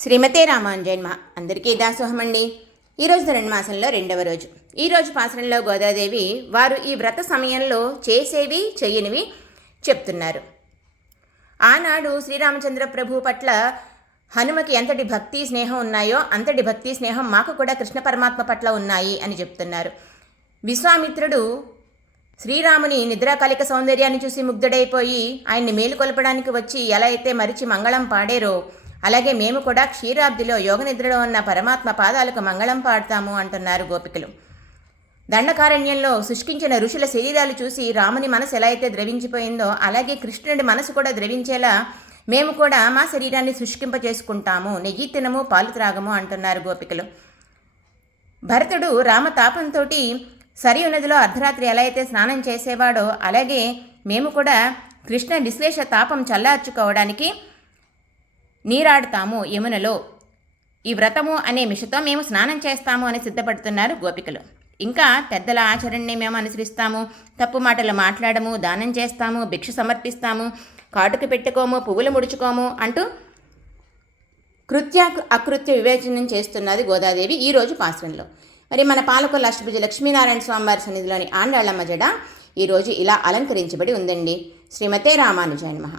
శ్రీమతే రామానుజాయ నమః. అందరికీ దాసోహమండి. ఈరోజు ధనుర్మాసంలో 2వ రోజు. ఈరోజు పాసరంలో గోదాదేవి వారు ఈ వ్రత సమయంలో చేసేవి చెయ్యనివి చెప్తున్నారు. ఆనాడు శ్రీరామచంద్ర ప్రభు పట్ల హనుమకి ఎంతటి భక్తి స్నేహం ఉన్నాయో అంతటి భక్తి స్నేహం మాకు కూడా కృష్ణ పరమాత్మ పట్ల ఉన్నాయి అని చెప్తున్నారు. విశ్వామిత్రుడు శ్రీరాముని నిద్రాకాలిక సౌందర్యాన్ని చూసి ముగ్ధుడైపోయి ఆయన్ని మేలుకొల్పడానికి వచ్చి ఎలా అయితే మరిచి మంగళం పాడారో అలాగే మేము కూడా క్షీరాబ్దిలో యోగ నిద్రలో ఉన్న పరమాత్మ పాదాలకు మంగళం పాడతాము అంటున్నారు గోపికలు. దండకారణ్యంలో శుష్కించిన ఋషుల శరీరాలు చూసి రాముని మనసు ఎలా అయితే ద్రవించిపోయిందో అలాగే కృష్ణుడి మనసు కూడా ద్రవించేలా మేము కూడా మా శరీరాన్ని శుష్కింపచేసుకుంటాము, నెయ్యి తినము పాలు త్రాగము అంటున్నారు గోపికలు. భరతుడు రామతాపంతో సరియు నదిలో అర్ధరాత్రి ఎలా అయితే స్నానం చేసేవాడో అలాగే మేము కూడా కృష్ణ నిశ్లేష తాపం చల్లార్చుకోవడానికి నీరాడుతాము యమునలో. ఈ వ్రతము అనే మిషతో మేము స్నానం చేస్తాము అని సిద్ధపడుతున్నారు గోపికలు. ఇంకా పెద్దల ఆచరణని మేము అనుసరిస్తాము, తప్పు మాటలు మాట్లాడము, దానం చేస్తాము, భిక్ష సమర్పిస్తాము, కాటుకు పెట్టుకోము, పువ్వులు ముడుచుకోము అంటూ అకృత్య వివేచనం చేస్తున్నది గోదాదేవి ఈరోజు పాశ్రంలో. మరి మన పాలకొల్లు అష్టభుజ లక్ష్మీనారాయణ స్వామివారి సన్నిధిలోని ఆండాళ్ళమ్మ జడ ఈరోజు ఇలా అలంకరించబడి ఉందండి. శ్రీమతే రామానుజాయ నమః.